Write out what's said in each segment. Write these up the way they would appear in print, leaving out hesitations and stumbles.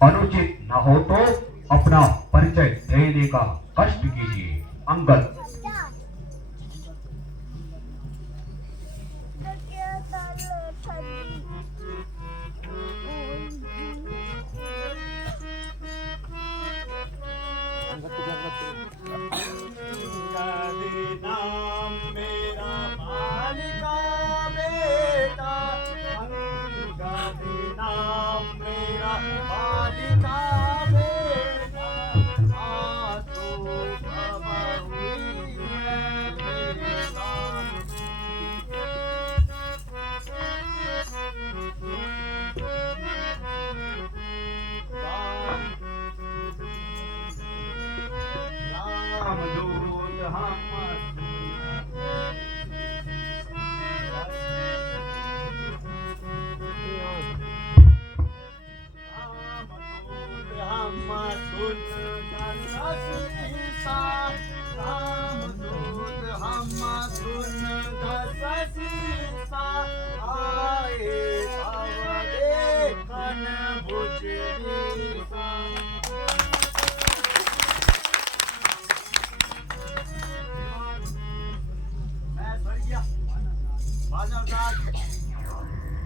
अनुचित न हो तो अपना परिचय देने का कष्ट कीजिए। अंगद। नाम मेरा बालिका बेटा, अंगद नाम मेरा बालिका बेटा, आंसू बाबा हुई है मेरे नाम। राम दूत हम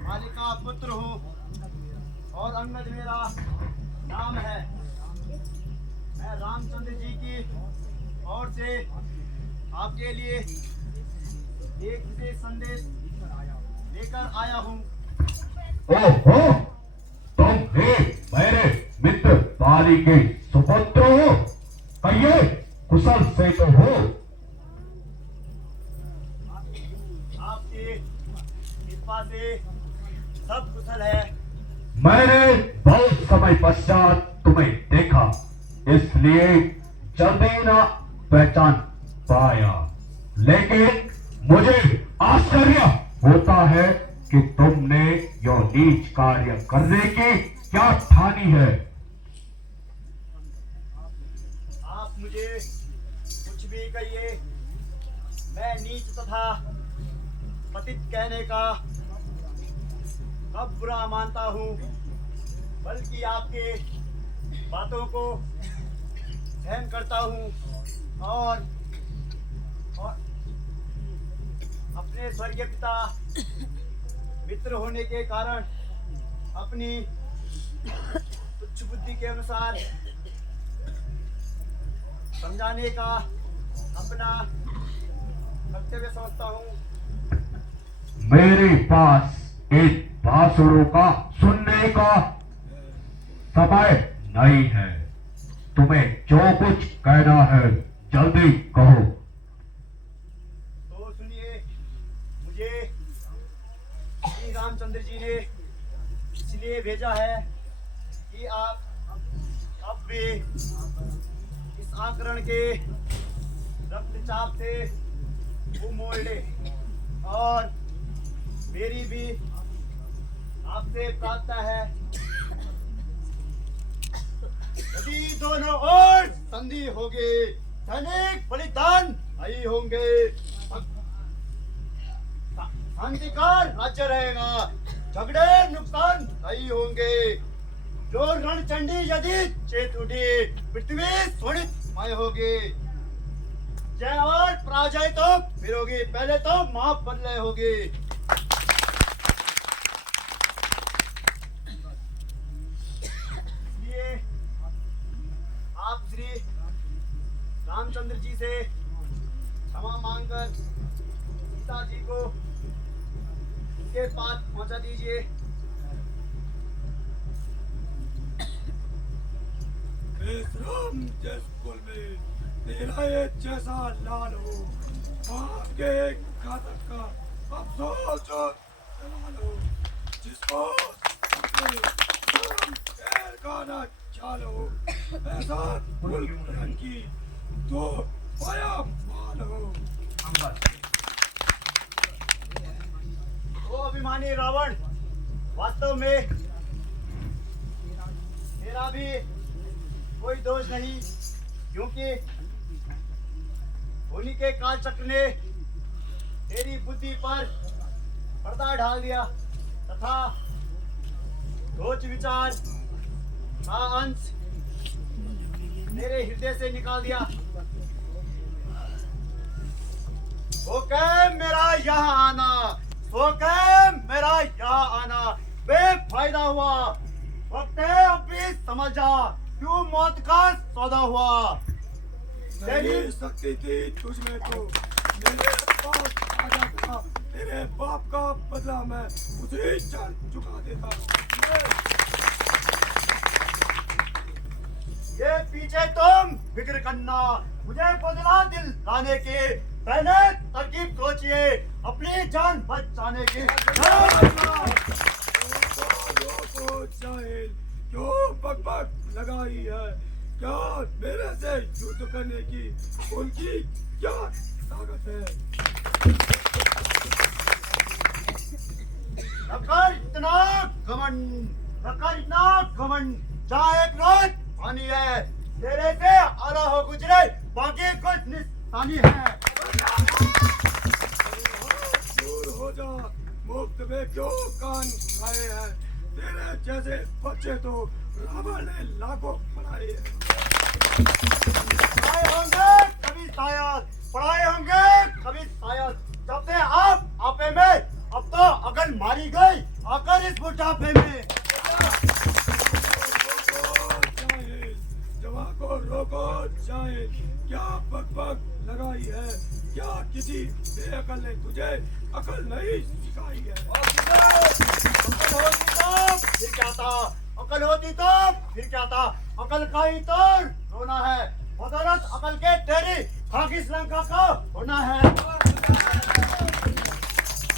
मालिका पुत्र हूँ और अंगद मेरा नाम है। मैं रामचंद्र जी की ओर से आपके लिए एक विशेष संदेश लेकर आया हूँ। ओहो, तुम ही मेरे मित्र बाली के सुपुत्र हो। कहिए, कुशल से तो हो। आपकी कृपा से सब कुशल है। मैंने बहुत समय पश्चात तुम्हें देखा, इसलिए जल्दी ना पहचान पाया, लेकिन मुझे आश्चर्य होता है कि तुमने यह नीच कार्य करने की क्या ठानी है। आप मुझे कुछ भी कहिए, मैं नीच तथा पतित कहने का कब बुरा मानता हूँ, बल्कि आपके बातों को सहन करता हूँ और अपने स्वर्गीय पिता मित्र होने के कारण अपनी तुच्छ बुद्धि के अनुसार समझाने का अपना कर्तव्य समझता हूँ। मेरे पास एक भाषणों का सुनने का समय नहीं है। तुम्हें जो कुछ कहना है जल्दी कहो। तो सुनिए, मुझे श्री रामचंद्र जी ने इसलिए भेजा है कि आप अब भी इस आकरण के रक्तचाप से मुंह मोड़ ले और मेरी भी आपसे प्रार्थना है, यदि दोनों ओर संधि होगी, धनिक बलिदान नहीं होंगे, शांतिकार राज्य रहेगा, झगड़े नुकसान नहीं होंगे। जो रणचंडी यदि चेत उठी, पृथ्वी शोणितमय होगी। जय और पराजय तो फिर होगी, पहले तो माफ बदले होगी। इसलिए आप श्री रामचंद्र जी से क्षमा मांगकर सीता जी को उनके पास पहुंचा दीजिए। इस राम जिस कुल में तेरा ये जैसा लाल हो, आपके एक घातक का अफसोस जो चला लो, जिसको अपने राम पैर का न चालो, ऐसा कुल रंग की तो पाया मालो। वो अभिमानी रावण, वास्तव में मेरा भी कोई दोष नहीं, क्योंकि उन्हीं के काल चक्र ने तेरी बुद्धि पर पर्दा ढाल दिया तथा सोच विचार का कंस मेरे हृदय से निकाल दिया। ओके मेरा यहाँ आना, ओके मेरा यहाँ आना बेफायदा हुआ। वक्त है अब भी समझ जा क्यों मौत का सौदा हुआ। मेरी शक्ति थी तुझ में तो मेरे पास आ जाता, तेरे बाप का बदला मैं उसे जान चुका देता। ये पीछे तुम फिक्र करना, मुझे बदला दिल लाने की पहले तरकीब सोचिए अपनी जान बचाने की। क्यों बकबक लगाई है? क्या मेरे से युद्ध करने की उनकी क्या ताकत है? रखकर इतना घमंड, रखकर इतना घमंड, जहाँ एक रोज पानी है तेरे से आला हो गुजरे बाकी कुछ निशानी है। दूर हो जा, मुफ्त में क्यों कान खाए हैं? तेरे जैसे बच्चे तो रावण ने लाखों बनाए हैं। पढ़ाए होंगे कभी शायद, पढ़ाए होंगे कभी शायद, जब से आप आपे में अब तो अकल मारी गई आकर इस बुढ़ापे में। जवान को रोको जाए, क्या बकबक लगाई है? क्या किसी बेअकल ने तुझे अकल नहीं सिखाई है? अकल होती तो फिर क्या था, अकल होती तो फिर क्या था, अकल का ही तो रोना है, बदौलत अकल के तेरी खाकी श्रीलंका का होना है।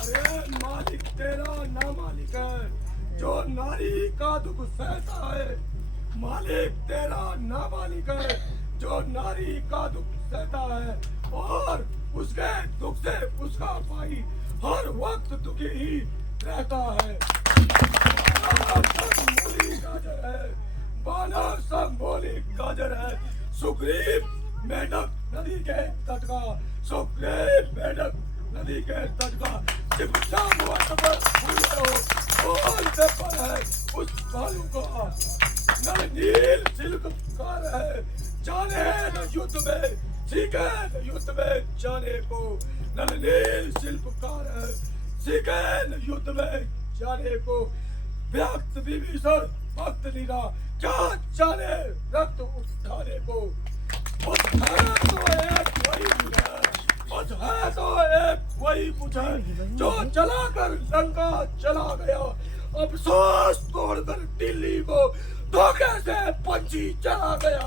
अरे मालिक तेरा ना मालिक है जो नारी का दुख सहता है। मालिक तेरा ना मालिक है जो नारी का दुख सहता है, और उसके दुख से उसका भाई हर वक्त दुखी ही रहता है। बानर सब मोली गाजर है, सुग्रीव मेंढक नदी के तट का, सुग्रीव मेंढक नदी के तट का, चिपचा हुआ सफर भूले हो और से पर है उस भालू का। नल नील शिल्पकार है, जाने न युद्ध में, सीखे न युद्ध में जाने को। नल नील शिल्पकार है, सीखे न युद्ध में जाने को। व्यक्त विभीषण भक्त लीला, क्या जाने रक्त उठाने को। उस है तो एक वही बुझे, उस है तो एक वही बुझे जो चलाकर लंका चला गया, अफसोस तोड़कर दिल्ली को धोखे से पंछी चला गया।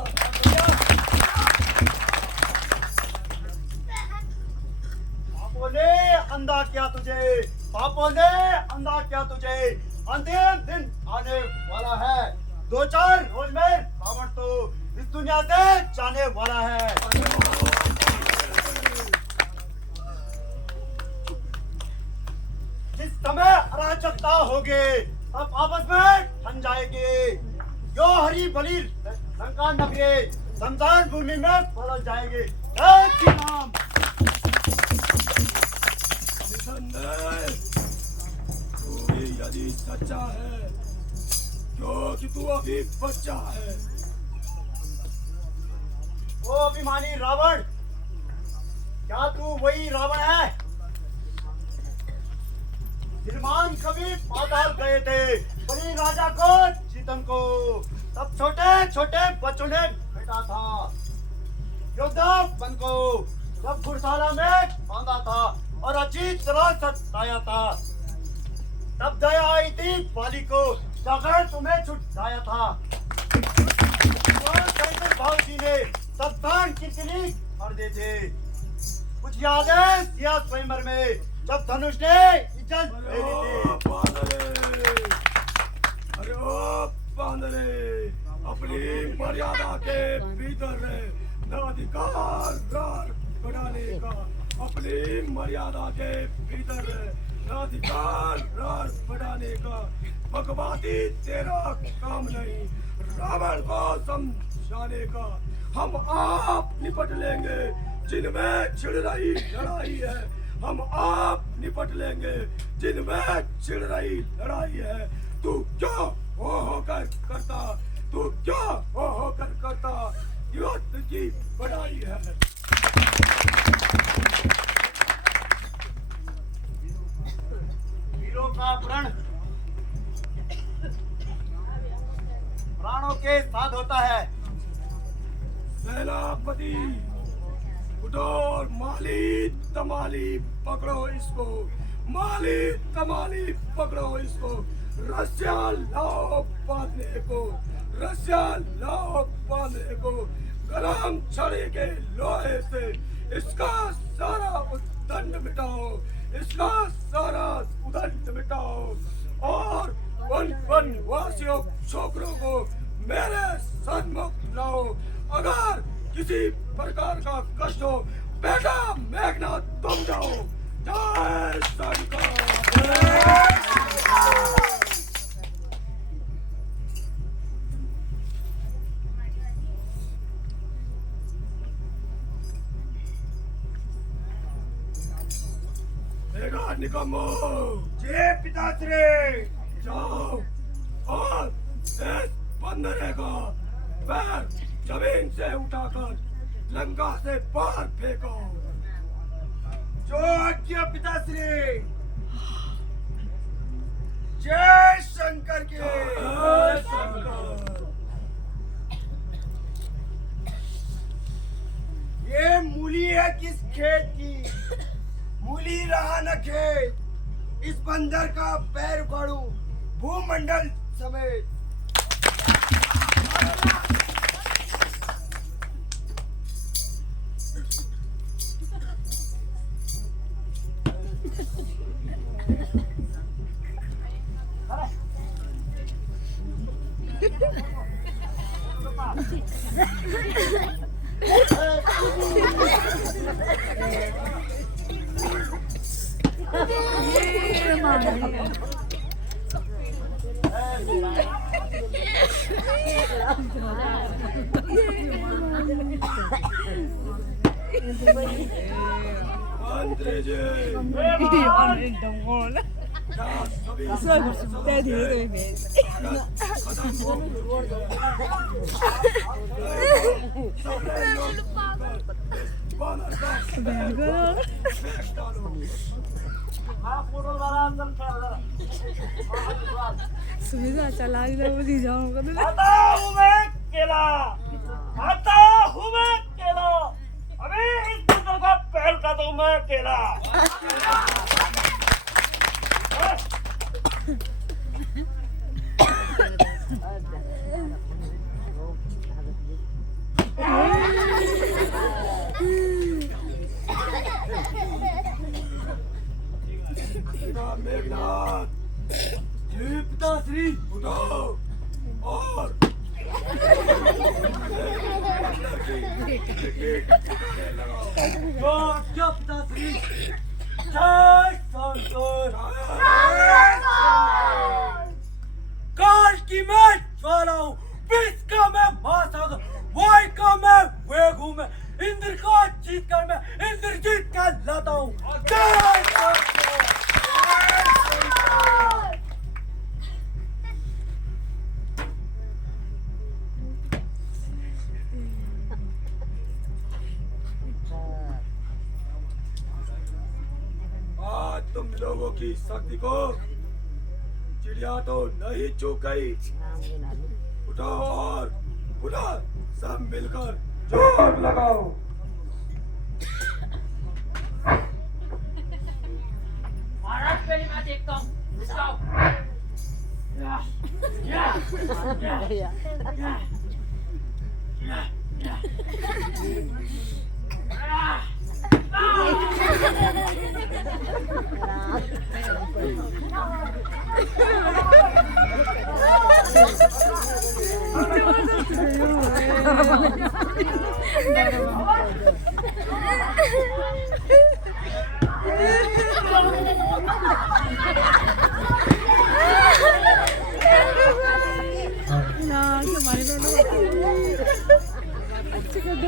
पापों ने अंधा किया तुझे, पापों ने अंधा किया तुझे, अंतिम दिन आने वाला है, 2-4 रोज में रावण तो इस दुनिया से जाने वाला है। जिस समय अराजकता होगी तब आपस में ठन जाएगी, यो हरी भली लंका नगरी शमशान भूमि में बदल जाएगी। जय श्री राम। तू भी यदि सच्चा है क्योंकि तू अभी बच्चा है। ओ अभिमानी रावण, क्या तू वही रावण है? निर्माण कभी पाताल गए थे बलि राजा को चीतन को, तब छोटे छोटे बच्चों ने बेटा था योद्धा बन को, तब घुड़साला में बांधा था और अच्छी तरह सताया था, तब दया आई थी बाली को जाकर तुम्हें छुड़ाया था। और कैसे भावजी ने सब दान कितनी कर देते, कुछ याद है सिया स्वयंवर में जब धनुष ने इज्जत ले ली थी। अरे ओ बांदरे, अपनी मर्यादा के भीतर रहे, न अधिकार रार बढ़ाने का, अपनी मर्यादा के भीतर रहे, न अधिकार रार बढ़ाने का। भगवाती तेरा काम नहीं रावण को समझाने का, हम आप निपट लेंगे जिनमें छिड़ रही लड़ाई है, हम आप निपट लेंगे जिनमें छिड़ रही लड़ाई है। तू क्यों हो होकर करता तू क्या हो कर करता, ये तुझी बड़ाई है। वीरों का प्रण प्राणों के साथ होता है। सेनापति उठो और माली तमाली पकड़ो इसको, माली तमाली पकड़ो इसको, रस्सियां लाओ बांधने को, रस्सियां लाओ बांधने को, गरम छड़ी के लोहे से इसका सारा उद्दंड मिटाओ, इसका सारा उद्दंड मिटाओ और वन वनवासियों छोकरों को मेरे सन्मुख लाओ। अगर किसी प्रकार का कष्ट हो, बेटा मेघनाथ तुम जाओ। जय शंकर। देखा निकम्मो, जय पिताश्री। जाओ और इस बंदरे का पैर जमीन से उठाकर लंका से बाहर फेंको। जो आज्ञा पिताश्री। जय शंकर के। जय शंकर। ये मूली है किस खेत की? मूली रहा न खेत। इस बंदर का पैर उखाड़ू भूमंडल समेत। मंत्री जी, सुविधा चला बुझी जाऊंगा तो आता हूँ मैं केला, आता हूँ मैं केला। अभी इस बंदर का पैर का तो मैं केला। मेघनाथ जी, पिताश्री उठो और क्या पिताश्री। जय शंकर। काल की मैं ज्वाला हूँ, विष का मैं महासागर, वायु का मैं वेग हूँ, मैं इंद्र का जीत कर मैं इंद्रजीत का लाता हूँ। जय शंकर। आज तुम लोगों की शक्ति को चिड़िया तो नहीं चूक गई। उठो और पुनः सब मिलकर जोर लगाओ। महाराज पहले मैं देखता हूँ, रुकाओ। या, या, या, या, या, ना तुम्हारे अच्छे कर दो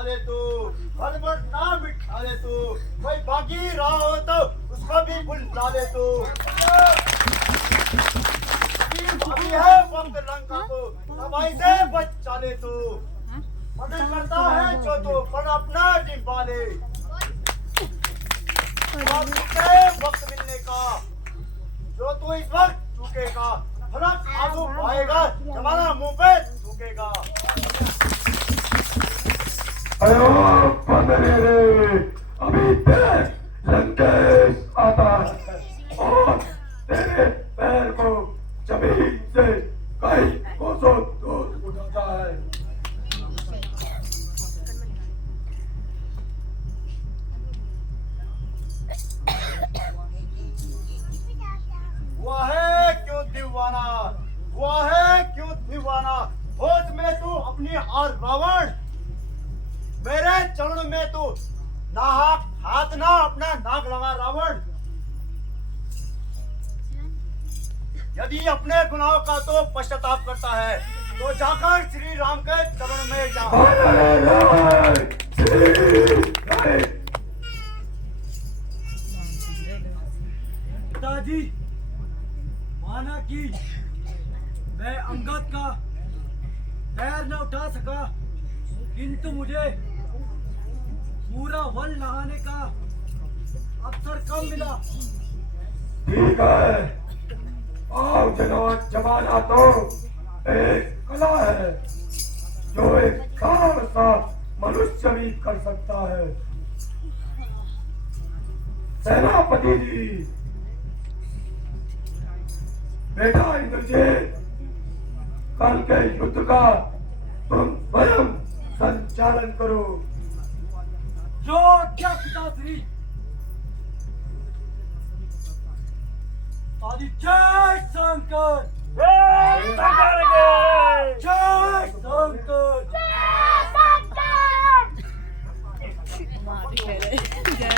मिटा दे तू, भरभर नाम मिटा दे तू, कोई बाकी रहा हो तो उसको भी भुला दे तू। अभी है वक्त लंका को, तबाही से बचा ले तू। मदद करता है जो तू, पर अपना निभा ले। वक्त मिलने का जो तू इस वक्त चूकेगा, फलक आंसू पाएगा, जमाना मुंह पे थूकेगा। अयो बंदरे रे, अभी तेरे लंकेश आता है और तेरे पैर को जमीन से कई कोसों दूर उठाता है। हुआ है क्यों दीवाना, हुआ है क्यों दीवाना, होश में तू अपनी और रावण, मेरे चरण में तू नाहक हाथ ना अपना नाक लगा रावण। यदि अपने गुनाहों का तो पश्चाताप करता है तो जाकर श्री राम के चरण में जा। पिताजी, माना कि मैं अंगद का पैर न उठा सका, किंतु मुझे पूरा वन नहाने का अवसर कम मिला। ठीक है, और जमाना तो एक कला है जो एक साधारण सा मनुष्य भी कर सकता है। सेनापति जी, बेटा इंद्रजीत, कल के युद्ध का तुम स्वयं संचालन करो। जो क्या पिताश्री। आदि जय शंकर, जय शंकर, जय शंकर। मार ही कह रहे जय